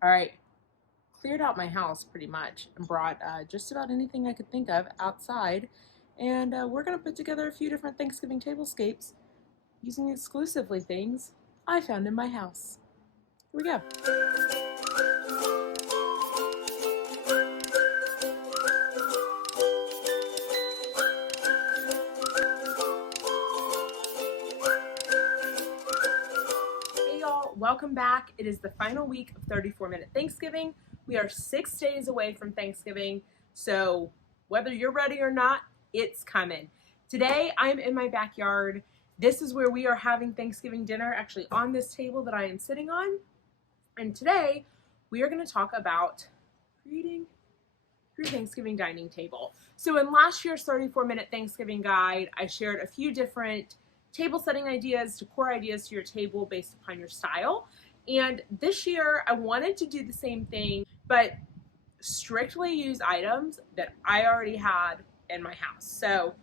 All right, cleared out my house pretty much and brought just about anything I could think of outside. And we're going to put together a few different Thanksgiving tablescapes using exclusively things I found in my house. Here we go. Hey y'all, welcome back. It is the final week of 34-minute Thanksgiving. We are 6 days away from Thanksgiving, so whether you're ready or not, it's coming. Today, I'm in my backyard. This is where we are having Thanksgiving dinner, actually on this table that I am sitting on. And today, we are going to talk about creating your Thanksgiving dining table. So in last year's 34-minute Thanksgiving guide, I shared a few different table setting ideas, decor ideas to your table based upon your style. And this year, I wanted to do the same thing, but strictly use items that I already had in my house. So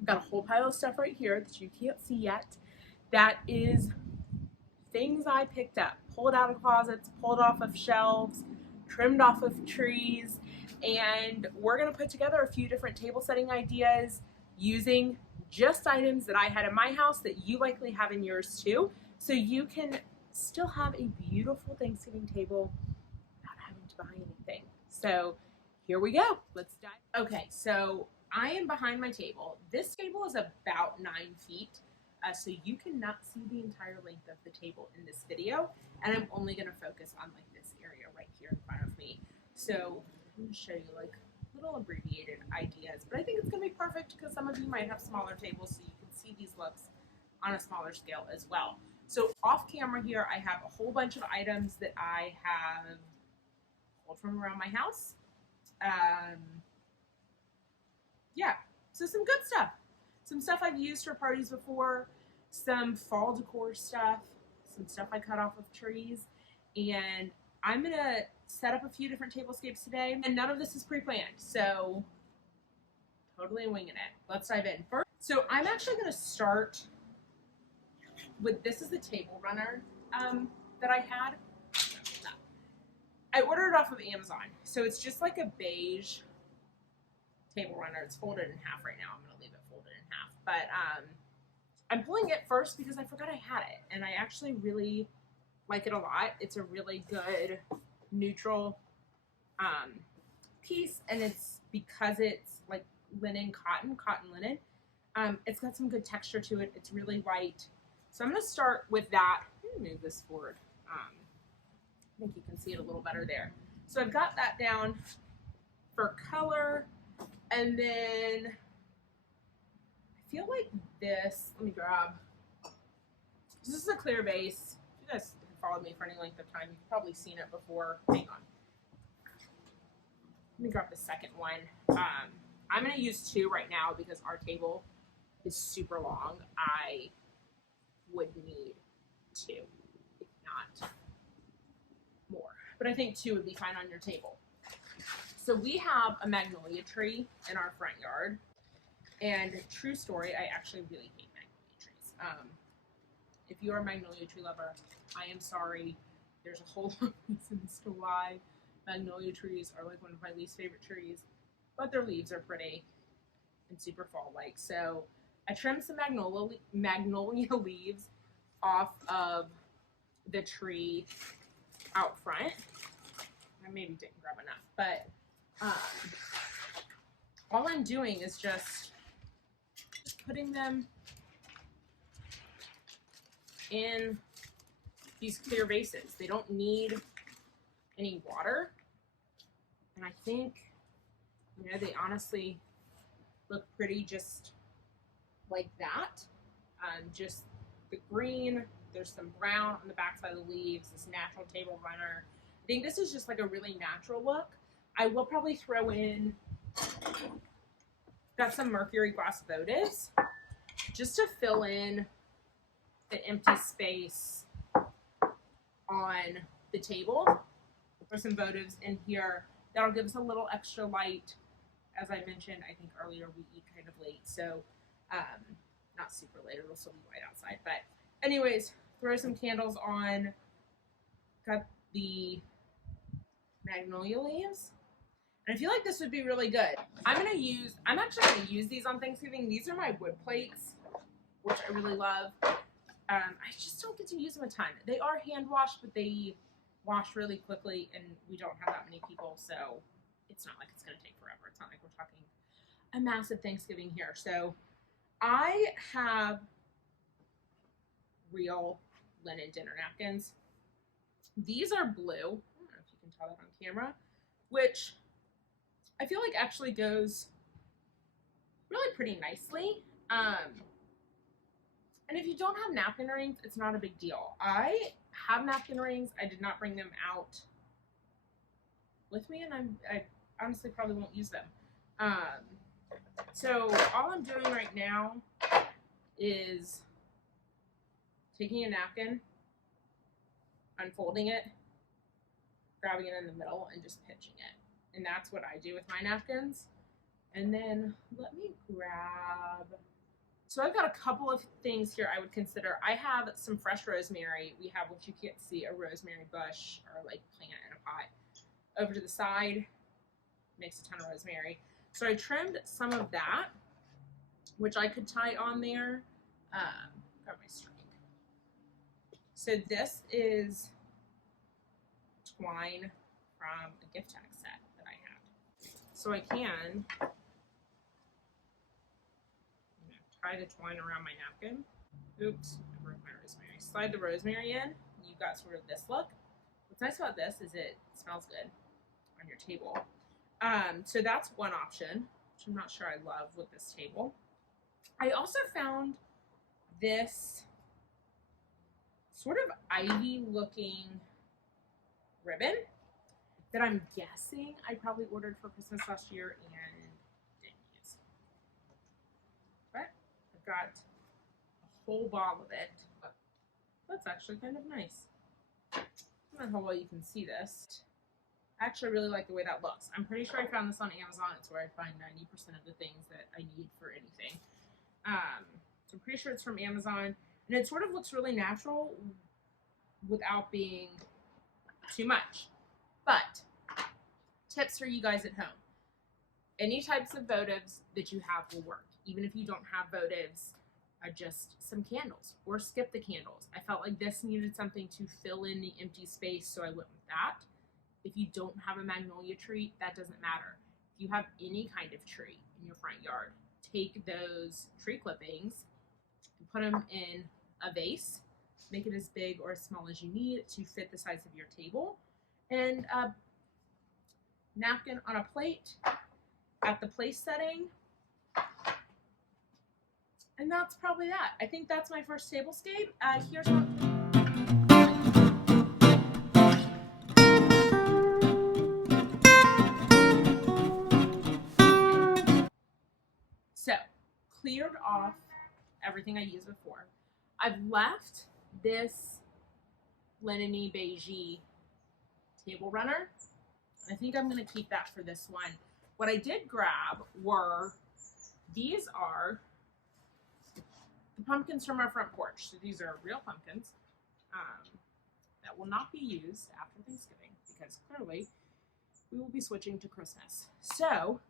I've got a whole pile of stuff right here that you can't see yet. That is things I picked up, pulled out of closets, pulled off of shelves, trimmed off of trees, and we're gonna put together a few different table setting ideas using just items that I had in my house that you likely have in yours too, so you can still have a beautiful Thanksgiving table without having to buy anything. So here we go. Let's dive. Okay, so I am behind my table. This table is about 9 feet. So you cannot see the entire length of the table in this video, and I'm only going to focus on like this area right here in front of me. So I'm going to show you like little abbreviated ideas, but I think it's going to be perfect because some of you might have smaller tables, so you can see these looks on a smaller scale as well. So off camera here, I have a whole bunch of items that I have pulled from around my house. Yeah, so some good stuff. Some stuff I've used for parties before, some fall decor stuff, some stuff I cut off of trees, and I'm gonna set up a few different tablescapes today, and none of this is pre-planned, so totally winging it. Let's dive in. First, so I'm actually gonna start with, this is the table runner that I had. I ordered it off of Amazon, so it's just like a beige table runner. It's folded in half right now. I'm gonna leave it folded in half, but I'm pulling it first because I forgot I had it, and I actually really like it a lot. It's a really good neutral piece, and it's because it's like cotton linen. It's got some good texture to it. It's really light. So I'm gonna start with that. Let me move this forward. I think you can see it a little better there. So I've got that down for color, and then I feel like this, let me grab, this is a clear base. If you guys have followed me for any length of time, you've probably seen it before. Hang on. Let me grab the second one. I'm going to use 2 right now because our table is super long. I would need 2, if not more. But I think 2 would be fine on your table. So we have a magnolia tree in our front yard. And true story, I actually really hate magnolia trees. If you're a magnolia tree lover, I am sorry. There's a whole lot of reasons to why magnolia trees are like one of my least favorite trees, but their leaves are pretty and super fall-like. So I trimmed some magnolia leaves off of the tree out front. I maybe didn't grab enough, but all I'm doing is just putting them in these clear vases. They don't need any water, and I think, you know, they honestly look pretty just like that. Just the green, there's some brown on the backside of the leaves, this natural table runner. I think this is just like a really natural look. I will probably throw in, got some mercury glass votives just to fill in the empty space on the table. There's some votives in here that'll give us a little extra light. As I mentioned, I think earlier, we eat kind of late, so not super late, it'll still be light outside, but anyways, throw some candles on. Got the magnolia leaves. And I feel like this would be really good. I'm actually gonna use these on Thanksgiving. These are my wood plates, which I really love. I just don't get to use them a ton. They are hand washed, but they wash really quickly, and we don't have that many people, so it's not like it's gonna take forever. It's not like we're talking a massive Thanksgiving here. So I have real linen dinner napkins. These are blue. I don't know if you can tell that on camera, which I feel like actually goes really pretty nicely. And if you don't have napkin rings, it's not a big deal. I have napkin rings. I did not bring them out with me, and I honestly probably won't use them. So all I'm doing right now is taking a napkin, unfolding it, grabbing it in the middle, and just pinching it. And that's what I do with my napkins. And then let me grab, so I've got a couple of things here I would consider. I have some fresh rosemary. We have what you can't see, a rosemary bush or like plant in a pot. Over to the side, makes a ton of rosemary. So I trimmed some of that, which I could tie on there. Grab my string. So this is twine from a gift tag set that I had. So I can tie the twine around my napkin. Oops, I broke my rosemary. Slide the rosemary in. You've got sort of this look. What's nice about this is it smells good on your table. So that's one option, which I'm not sure I love with this table. I also found this sort of ivy looking ribbon that I'm guessing I probably ordered for Christmas last year and didn't use. But I've got a whole ball of it. That's actually kind of nice. I don't know how well you can see this. I actually really like the way that looks. I'm pretty sure I found this on Amazon. It's where I find 90% of the things that I need for anything. So I'm pretty sure it's from Amazon. And it sort of looks really natural without being too much. But tips for you guys at home. Any types of votives that you have will work. Even if you don't have votives, just some candles or skip the candles. I felt like this needed something to fill in the empty space, so I went with that. If you don't have a magnolia tree, that doesn't matter. If you have any kind of tree in your front yard, take those tree clippings and put them in a vase. Make it as big or as small as you need to fit the size of your table. And a napkin on a plate at the place setting. And that's probably that. I think that's my first tablescape. Here's what... So, cleared off everything I used before. I've left this linen-y beigey table runner. I think I'm going to keep that for this one. What I did grab were, these are the pumpkins from our front porch. So these are real pumpkins that will not be used after Thanksgiving because clearly we will be switching to Christmas. So,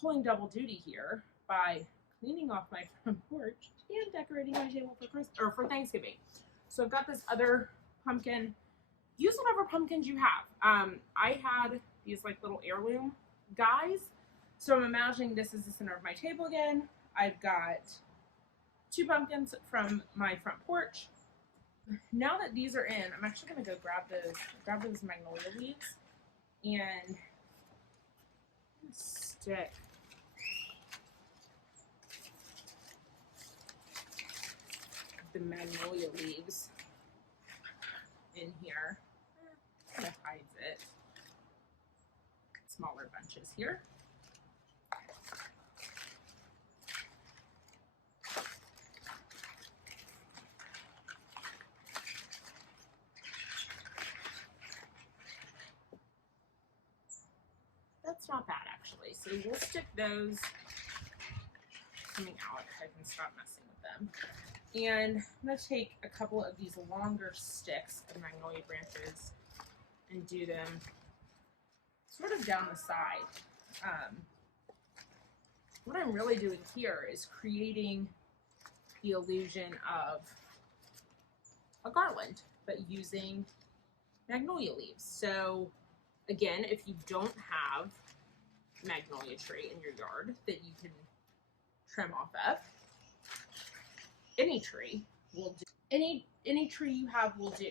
pulling double duty here by cleaning off my front porch and decorating my table for Thanksgiving. So I've got this other pumpkin. Use whatever pumpkins you have. I had these like little heirloom guys. So I'm imagining this is the center of my table again. I've got 2 pumpkins from my front porch. Now that these are in, I'm actually gonna go grab those magnolia leaves and stick the magnolia leaves in here. Kind of hides it. Smaller bunches here. That's not bad actually. So we'll stick those coming out if I can stop messing with them. And I'm going to take a couple of these longer sticks of magnolia branches and do them sort of down the side. What I'm really doing here is creating the illusion of a garland, but using magnolia leaves. So again, if you don't have magnolia tree in your yard that you can trim off of, any tree will do. Any tree you have will do.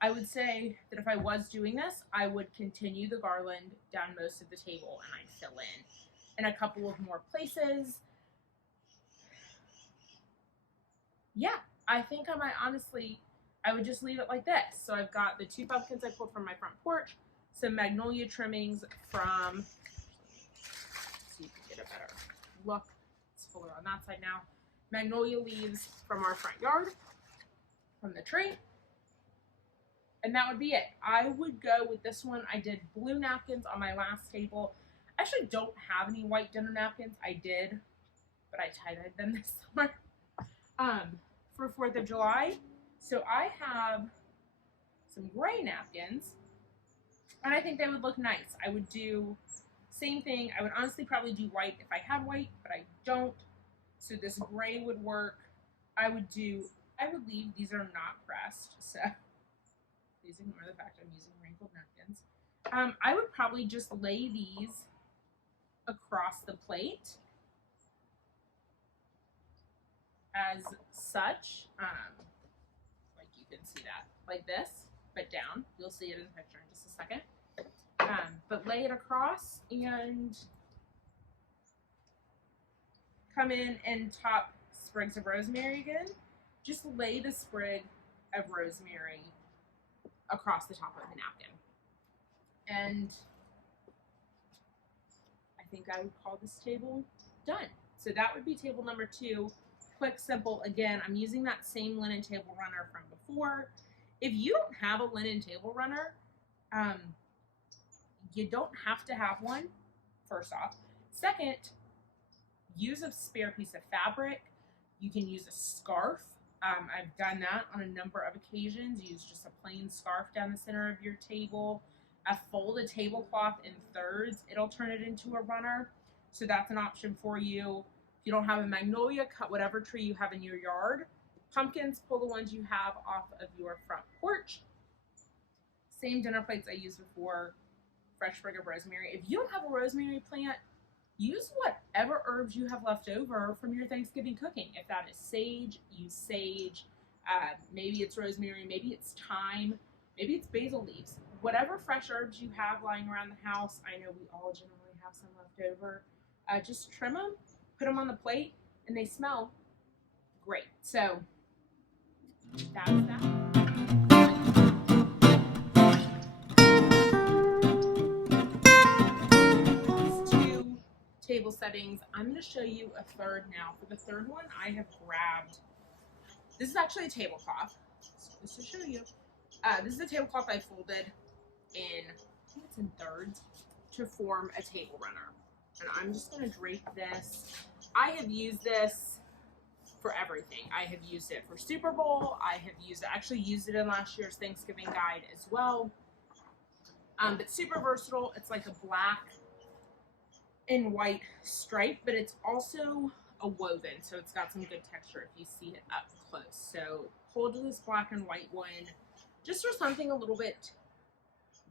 I would say that if I was doing this, I would continue the garland down most of the table and I'd fill in a couple of more places. Yeah, I think I might honestly, I would just leave it like this. So I've got the 2 pumpkins I pulled from my front porch, some magnolia trimmings from, so you can get a better look. It's fuller on that side now. Magnolia leaves from our front yard, from the tree. And that would be it. I would go with this one. I did blue napkins on my last table. I actually don't have any white dinner napkins. I did, but I tie-dyed them this summer for 4th of July. So I have some gray napkins, and I think they would look nice. I would do same thing. I would honestly probably do white if I had white, but I don't. So this gray would work. I would leave, these are not pressed, so please ignore the fact I'm using wrinkled napkins. I would probably just lay these across the plate as such, like you can see that, like this, but down. You'll see it in the picture in just a second. But lay it across and come in and top sprigs of rosemary again. Just lay the sprig of rosemary across the top of the napkin. And I think I would call this table done. So that would be table number 2. Quick, simple. Again, I'm using that same linen table runner from before. If you don't have a linen table runner, you don't have to have one, first off. Second, use a spare piece of fabric. You can use a scarf. I've done that on a number of occasions. Use just a plain scarf down the center of your table. Fold a tablecloth in thirds. It'll turn it into a runner. So that's an option for you. If you don't have a magnolia, cut whatever tree you have in your yard. Pumpkins, pull the ones you have off of your front porch. Same dinner plates I used before. Fresh sprig of rosemary. If you don't have a rosemary plant, use whatever herbs you have left over from your Thanksgiving cooking. If that is sage, use sage. Maybe it's rosemary, maybe it's thyme, maybe it's basil leaves. Whatever fresh herbs you have lying around the house, I know we all generally have some left over. Just trim them, put them on the plate, and they smell great. So that's that. Table settings. I'm going to show you a third now. For the third one, I have grabbed, this is actually a tablecloth, so just to show you. This is a tablecloth I folded in, I think it's in thirds, to form a table runner. And I'm just going to drape this. I have used this for everything. I have used it for Super Bowl. I have used it, actually used it in last year's Thanksgiving guide as well. But super versatile. It's like a black and white stripe, but it's also a woven, so it's got some good texture if you see it up close. So hold to this black and white one just for something a little bit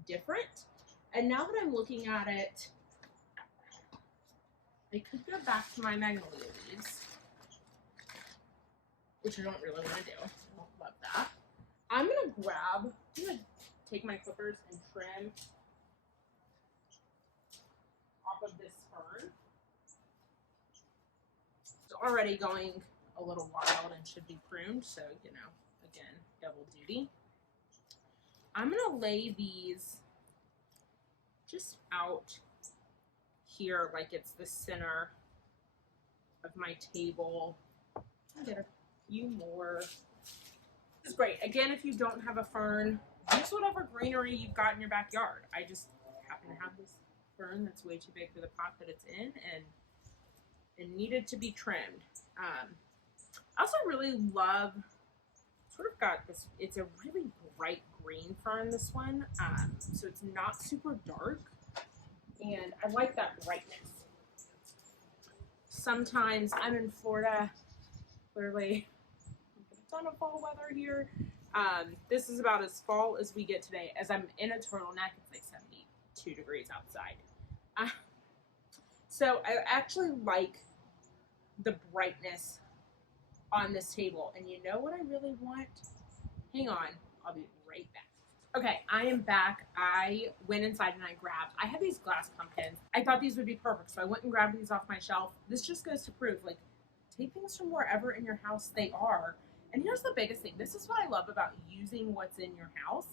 different. And now that I'm looking at it, I could go back to my magnolia leaves, which I don't really want to do. I don't love that. I'm gonna take my clippers and trim off of this fern. It's already going a little wild and should be pruned, so, you know, again, double duty. I'm gonna lay these just out here like it's the center of my table. I'll get a few more. This is great. Again, if you don't have a fern, use whatever greenery you've got in your backyard. I just happen to have this fern that's way too big for the pot that it's in and needed to be trimmed. I also really love, sort of got this, it's a really bright green fern, this one. So it's not super dark. And I like that brightness. Sometimes I'm in Florida, clearly a ton of fall weather here. This is about as fall as we get today. As I'm in a turtleneck, it's like 72 degrees outside. So I actually like the brightness on this table. And you know what I really want? Hang on, I'll be right back. Okay, I am back. I went inside and I had these glass pumpkins. I thought these would be perfect, so I went and grabbed these off my shelf. This just goes to prove, like, take things from wherever in your house they are. And here's the biggest thing. This is what I love about using what's in your house,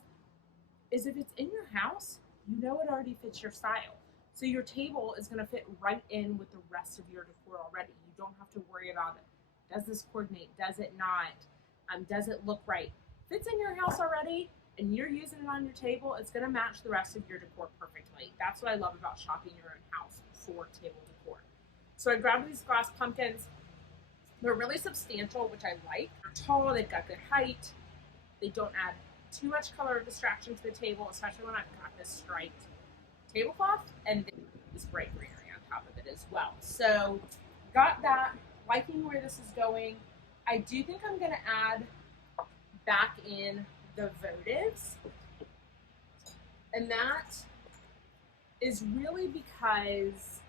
is if it's in your house, you know it already fits your style. So your table is going to fit right in with the rest of your decor already. You don't have to worry about it. Does this coordinate? Does it not? Does it look right? If it's in your house already and you're using it on your table, it's going to match the rest of your decor perfectly. That's what I love about shopping your own house for table decor. So I grabbed these glass pumpkins. They're really substantial, which I like. They're tall, they've got good height. They don't add too much color or distraction to the table, especially when I've got this striped tablecloth and this bright greenery on top of it as well. So got that, liking where this is going. I do think I'm going to add back in the votives, and that is really because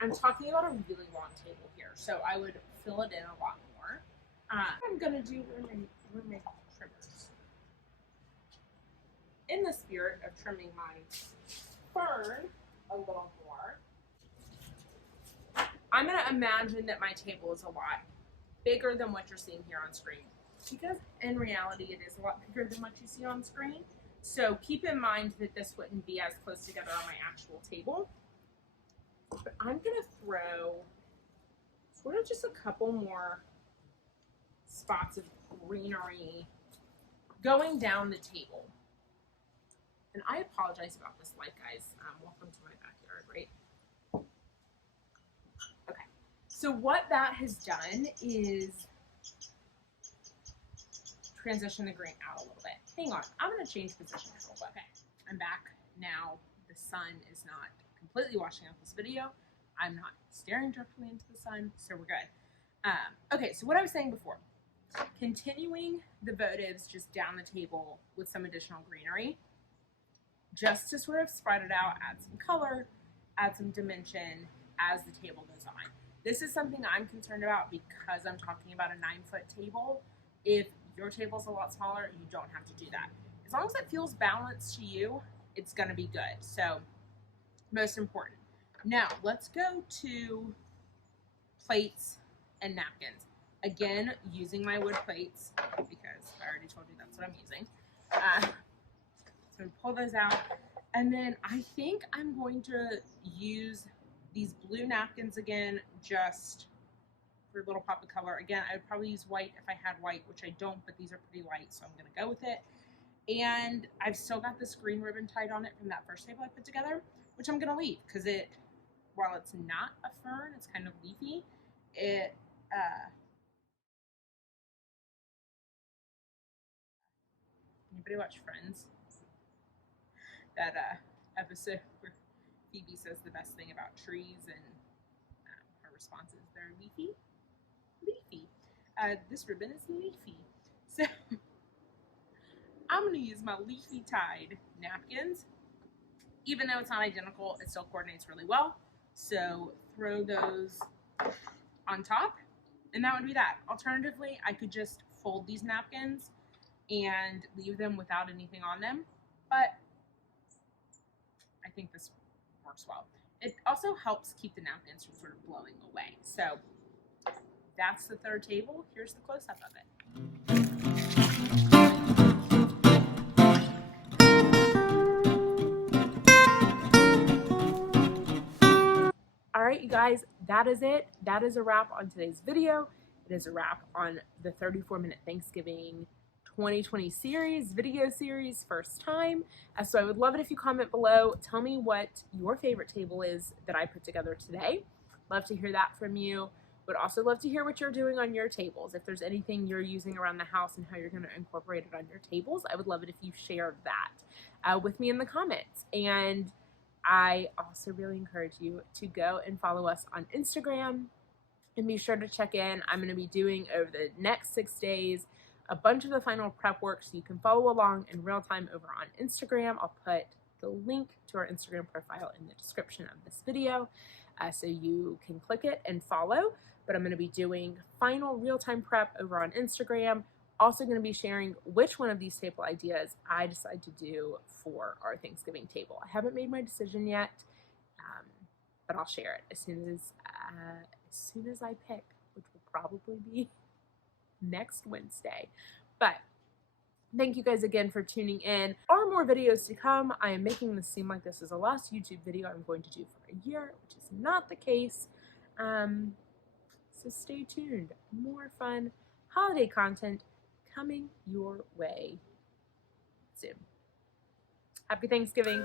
I'm talking about a really long table here, so I would fill it in a lot more. I'm going to do where my trimmers. In the spirit of trimming my fern a little more, I'm going to imagine that my table is a lot bigger than what you're seeing here on screen, because in reality it is a lot bigger than what you see on screen. So keep in mind that this wouldn't be as close together on my actual table. But I'm going to throw sort of just a couple more spots of greenery going down the table. And I apologize about this light, guys. Welcome to my backyard, right? Okay. So what that has done is transition the green out a little bit. Hang on. I'm going to change position real quick. Okay. I'm back now. The sun is not completely washing out this video. I'm not staring directly into the sun, so we're good. Okay, so what I was saying before, continuing the votives just down the table with some additional greenery, just to sort of spread it out, add some color, add some dimension as the table goes on. This is something I'm concerned about because I'm talking about a 9-foot table. If your table's a lot smaller, you don't have to do that. As long as it feels balanced to you, it's gonna be good. So, most important. Now, let's go to plates and napkins. Again, using my wood plates, because I already told you that's what I'm using. So pull those out. And then I think I'm going to use these blue napkins again, just for a little pop of color. Again, I would probably use white if I had white, which I don't, but these are pretty light, so I'm gonna go with it. And I've still got this green ribbon tied on it from that first table I put together, which I'm gonna leave, because it, while it's not a fern, it's kind of leafy. It, anybody watch Friends? That episode where Phoebe says the best thing about trees, and her response is they're leafy. Leafy. This ribbon is leafy. So I'm going to use my leafy tied napkins. Even though it's not identical, it still coordinates really well. So throw those on top, and that would be that. Alternatively, I could just fold these napkins and leave them without anything on them, but I think this works well. It also helps keep the napkins from sort of blowing away. So that's the third table. Here's the close-up of it. All right, you guys, that is it. That is a wrap on today's video. It is a wrap on the 34-minute Thanksgiving 2020 series, video series, first time. So I would love it if you comment below. Tell me what your favorite table is that I put together today. Love to hear that from you. Would also love to hear what you're doing on your tables. If there's anything you're using around the house and how you're going to incorporate it on your tables, I would love it if you shared that with me in the comments. And I also really encourage you to go and follow us on Instagram and be sure to check in. I'm going to be doing over the next 6 days a bunch of the final prep work so you can follow along in real time over on Instagram. I'll put the link to our Instagram profile in the description of this video so you can click it and follow. But I'm going to be doing final real-time prep over on Instagram. Also going to be sharing which one of these table ideas I decide to do for our Thanksgiving table. I haven't made my decision yet, but I'll share it as soon as I pick, which will probably be next Wednesday. But thank you guys again for tuning in. There are more videos to come. I am making this seem like this is the last YouTube video I'm going to do for a year, which is not the case. So stay tuned. More fun holiday content coming your way soon. Happy Thanksgiving.